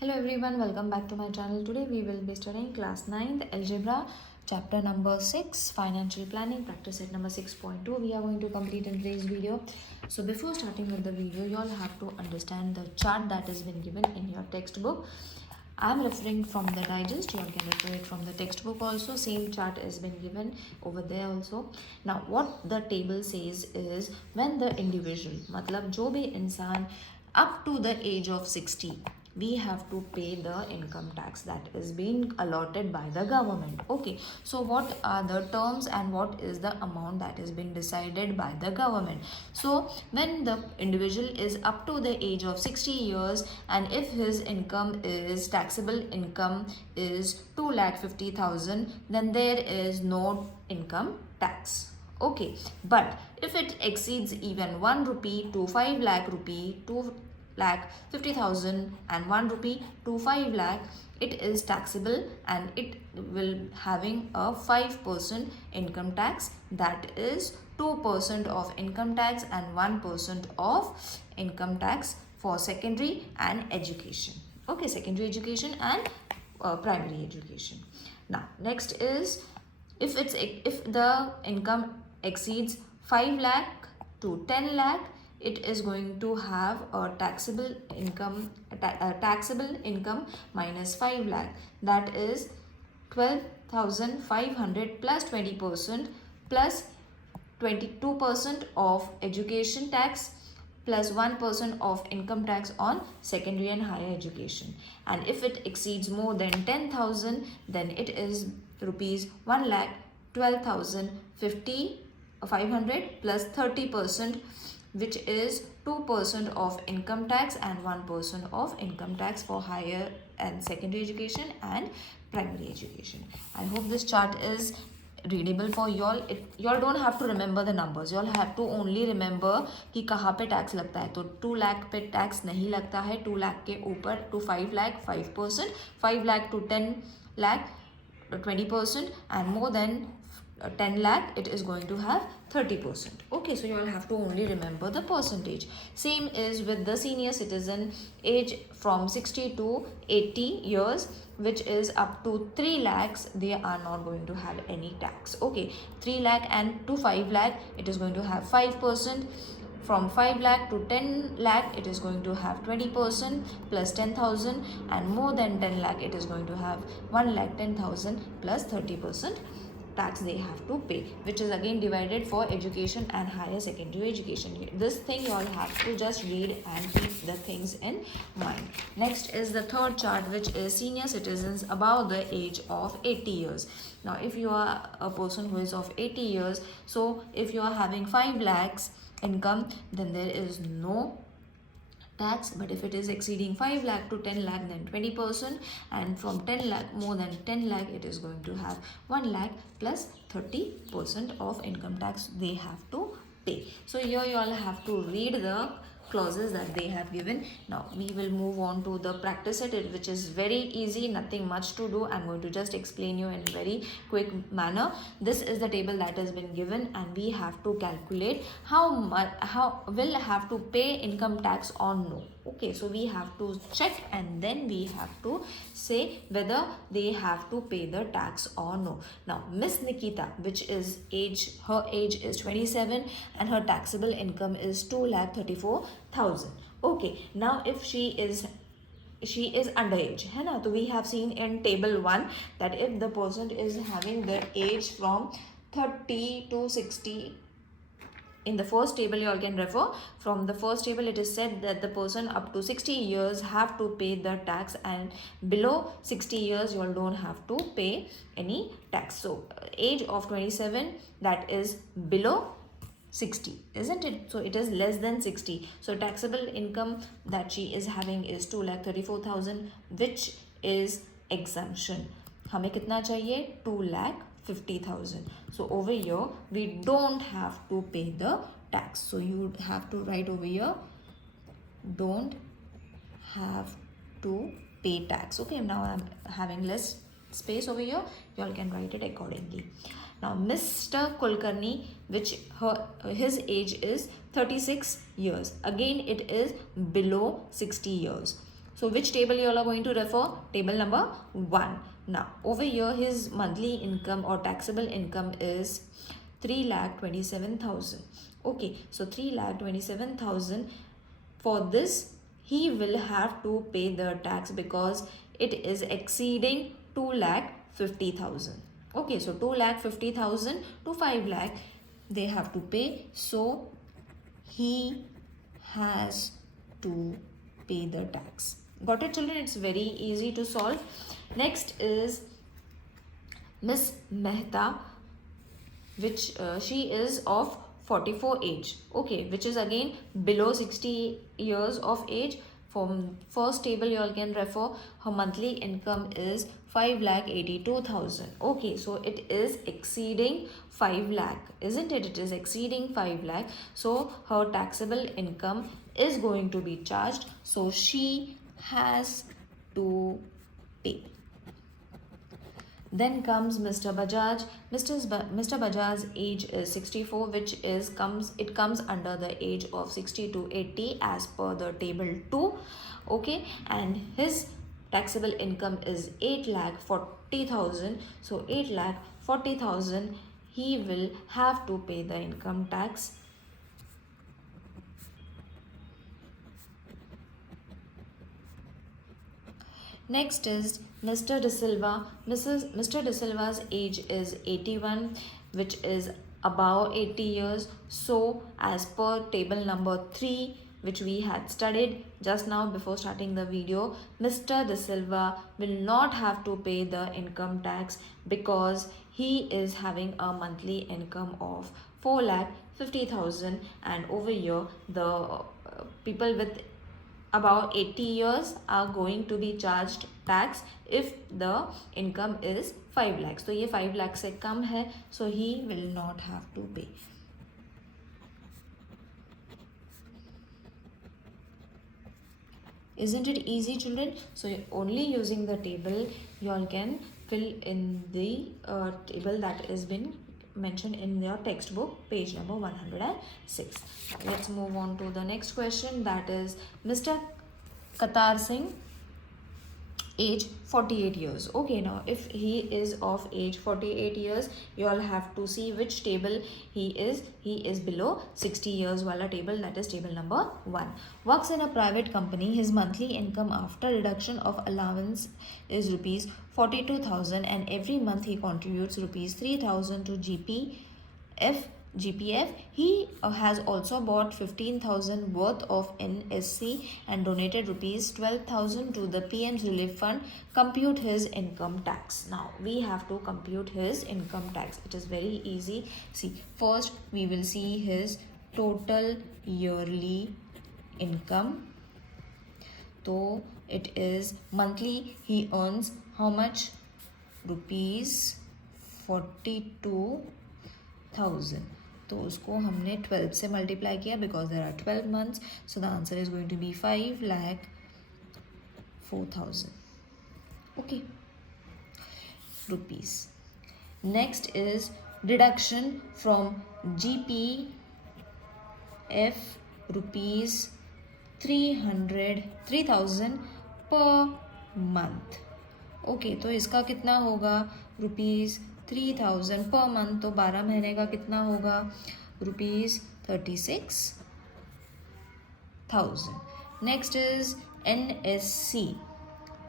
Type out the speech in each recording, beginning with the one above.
Hello everyone, welcome back to my channel. Today we will be studying class 9th algebra chapter number 6 financial planning practice set number 6.2. We are going to complete in today's video. So before starting with the video, you all have to understand the chart that has been given in your textbook. I am referring from the digest, you all can refer it from the textbook also. Same chart has been given over there also. Now what the table says is when the individual, matlab jo bhi insan up to the age of 60, we have to pay the income tax that is being allotted by the government. Okay, so what are the terms and what is the amount that is being decided by the government? So when the individual is up to the age of 60 years and if his income is taxable income is 2,50,000, then there is no income tax. Okay, but if it exceeds even 1 rupee to 5 lakh rupee, 2,50,000 and 1 rupee to 5 lakh, it is taxable and it will having a 5% income tax, that is 2% of income tax and 1% of income tax for secondary and education. Okay, secondary education and primary education. Now next is if the income exceeds 5 lakh to 10 lakh, it is going to have a taxable income minus 5 lakh, that is 12,500 plus 20% plus 22% of education tax plus 1% of income tax on secondary and higher education. And if it exceeds more than 10,000, then it is rupees 1,12,500 plus 30%, which is 2% of income tax and 1% of income tax for higher and secondary education and primary education. I hope this chart is readable for y'all. Y'all don't have to remember the numbers, y'all have to only remember कि कहाँ पे tax लगता है. तो 2 लाख पे tax नहीं लगता है, 2 लाख के ऊपर to 5 lakh 5%, 5 lakh to 10 lakh 20%, and more than 10 lakh it is going to have 30%. Okay, so you all have to only remember the percentage. Same is with the senior citizen age from 60 to 80 years, which is up to 3 lakhs, they are not going to have any tax. Okay, 3 lakh and to 5 lakh it is going to have 5%. From 5 lakh to 10 lakh it is going to have 20% plus 10,000, and more than 10 lakh it is going to have 1,10,000 plus 30% tax they have to pay, which is again divided for education and higher secondary education. This thing you all have to just read and keep the things in mind. Next is the third chart, which is senior citizens above the age of 80 years. Now if you are a person who is of 80 years, so if you are having 5 lakhs income, then there is no tax. But if it is exceeding 5 lakh to 10 lakh, then 20%, and from 10 lakh more than 10 lakh it is going to have 1 lakh plus 30% of income tax they have to pay. So here you all have to read the clauses that they have given. Now we will move on to the practice set, which is very easy, nothing much to do. I'm going to just explain you in a very quick manner. This is the table that has been given and we have to calculate how will have to pay income tax or no. Okay, so we have to check and then we have to say whether they have to pay the tax or no. Now Miss Nikita, which is her age is 27 and her taxable income is 2,34,000. Okay, now if she is underage, है ना? So we have seen in table 1 that if the person is having the age from 30 to 60, in the first table you all can refer. From the first table it is said that the person up to 60 years have to pay the tax, and below 60 years you all don't have to pay any tax. So age of 27, that is below 60, isn't it? So it is less than 60. So taxable income that she is having is 2,34,000, which is exemption. हमें कितना चाहिए? 2,50,000. So over here we don't have to pay the tax. So you have to write over here, don't have to pay tax. Okay, now I'm having less space over here, you all can write it accordingly. Now Mr. Kulkarni, which his age is 36 years. Again it is below 60 years. So which table you all are going to refer? Table number 1. Now over here his monthly income or taxable income is 3,27,000. Okay, so 3,27,000. For this he will have to pay the tax because it is exceeding 2,50,000. Okay, so 2,50,000 to 5 lakh they have to pay. So he has to pay the tax. Got it, children? It's very easy to solve. Next is Miss Mehta, which she is of 44 age. Okay, which is again below 60 years of age. From first table you all can refer. Her monthly income is 5,82,000. Okay, so it is exceeding 5 lakh, isn't it? It is exceeding 5 lakh. So her taxable income is going to be charged. So she has to pay. Then comes Mr. Bajaj. Mr. Bajaj's age is 64, which is comes under the age of 60 to 80 as per the table 2. Okay, and his taxable income is 8,40,000. So 8,40,000 he will have to pay the income tax. Next is Mr. De Silva. Mr. De Silva's age is 81, which is above 80 years. So as per table number 3, which we had studied just now before starting the video, Mr. De Silva will not have to pay the income tax because he is having a monthly income of 4,50,000, and over here the people with about 80 years are going to be charged tax if the income is 5 lakhs. So ये 5 lakh से कम है, so he will not have to pay. Isn't it easy, children? So only using the table you all can fill in the table that has been mentioned in your textbook, page number 106. Let's move on to the next question, that is Mr. Kartarsingh, age 48 years. Okay, now if he is of age 48 years, you all have to see which table he is. He is below 60 years wala table, that is table number 1. Works in a private company. His monthly income after deduction of allowance is rupees 42,000, and every month he contributes rupees 3,000 to GPF. He has also bought 15,000 worth of NSC and donated rupees 12,000 to the PM's relief fund. Compute his income tax. Now we have to compute his income tax. It is very easy. See, first we will see his total yearly income. So it is monthly he earns how much? Rupees 42,000. तो उसको हमने 12 से multiply किया because there are 12 months. So the answer is going to be 5,04,000. Okay, rupees. Next is deduction from GPF, rupees 3,000 per month. Okay, तो इसका कितना होगा? Rupees 3,000 per month, तो 12 महीने का कितना होगा? Rupees 36,000. Next is NSC.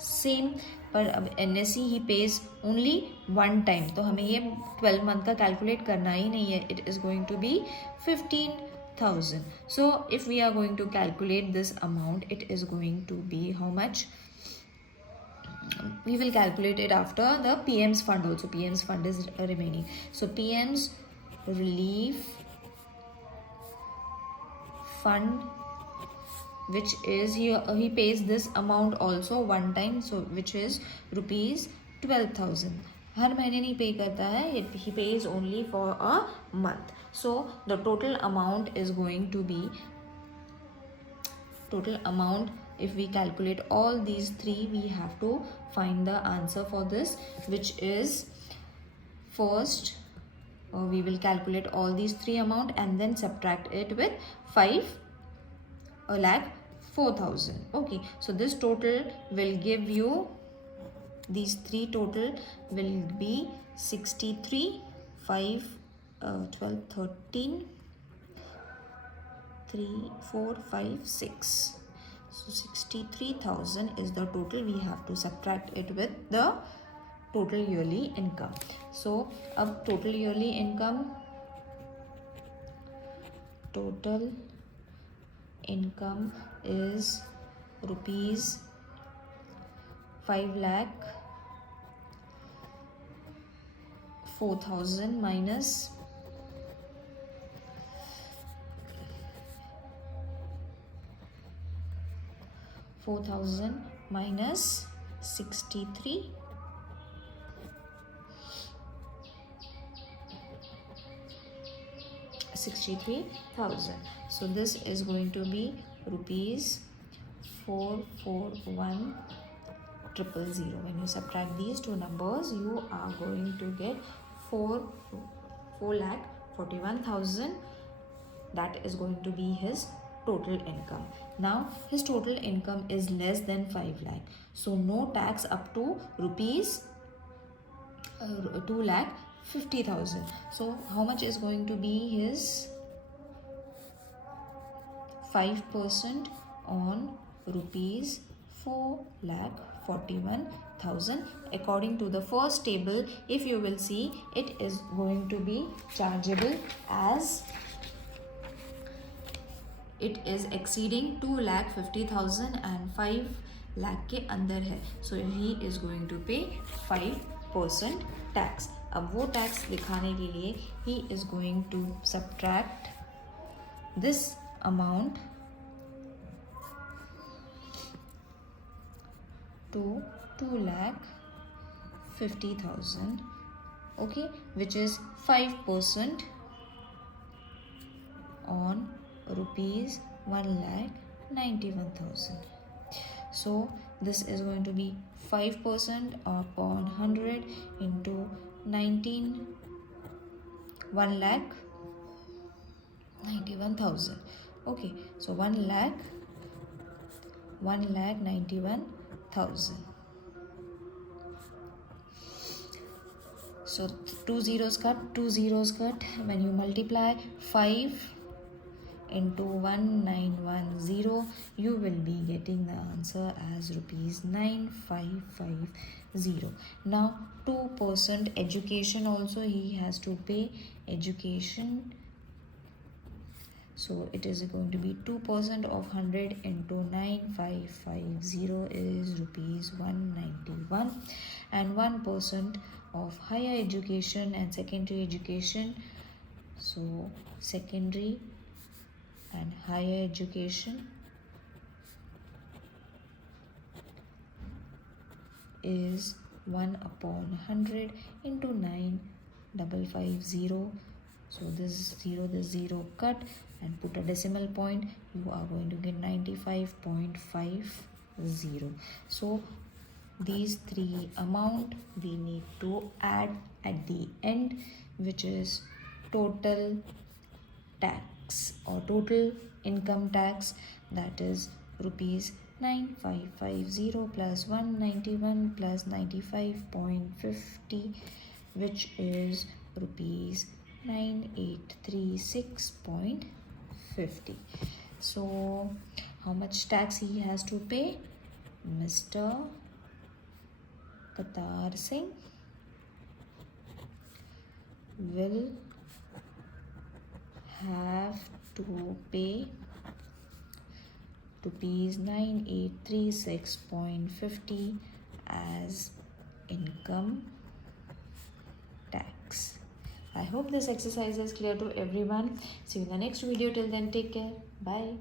Same, पर अब NSC ही पेज ओनली 1 टाइम, तो हमें ये 12 मंथ का कैलकुलेट करना ही नहीं है. It is going to be 15,000. So if we are going to calculate this amount, it is going to be how much? We will calculate it after the PM's fund also. PM's fund is remaining. So PM's relief fund, which is he pays this amount also 1 time, so which is rupees 12,000. हर महीने नहीं पे करता है, he pays only for a month. So the total amount is going to be if we calculate all these three, we have to find the answer for this, which is first we will calculate all these three amount and then subtract it with 5,04,000. 4,000. Okay, so this total will give you, these three total will be 63, 5, 12, 13, 3, 4, 5, 6. So 63,000 is the total. We have to subtract it with the total yearly income. So अब total yearly income is rupees 5 lakh 4,000 minus 4,000 minus 63, 63,000. So this is going to be rupees 441,000. When you subtract these two numbers, you are going to get 4,41,000. That is going to be his total income. Now his total income is less than 5 lakh. So no tax up to rupees 2,50,000. So how much is going to be his 5% on rupees 4,41,000? According to the first table, if you will see, it is going to be chargeable as it is exceeding 2,50,000 and 5 lakh के अंदर है. So he is going to pay 5% tax. अब वो tax दिखाने के लिए he is going to subtract this amount to 2,50,000, okay, which is 5% on rupees 1,91,000. So this is going to be 5% upon 100 into 19, 1,91,000. Okay, so 1,91,000. So two zeros cut. When you multiply 5 into 1,910, you will be getting the answer as rupees 9,550. Now 2% education also he has to pay education. So it is going to be 2% of 100 into 9,550 is rupees 191, and 1% of higher education and secondary education. So secondary and higher education is 1 upon 100 into 9,550. So this 0 cut and put a decimal point, you are going to get 95.50. So these three amount we need to add at the end, which is total tax or total income tax, that is rupees 9,550 plus 191 plus 95.50, which is rupees 9,836.50. So how much tax he has to pay? Mr. Kartarsingh will have to pay rupees 9,836.50 as income tax. I hope this exercise is clear to everyone. See you in the next video. Till then, take care. Bye.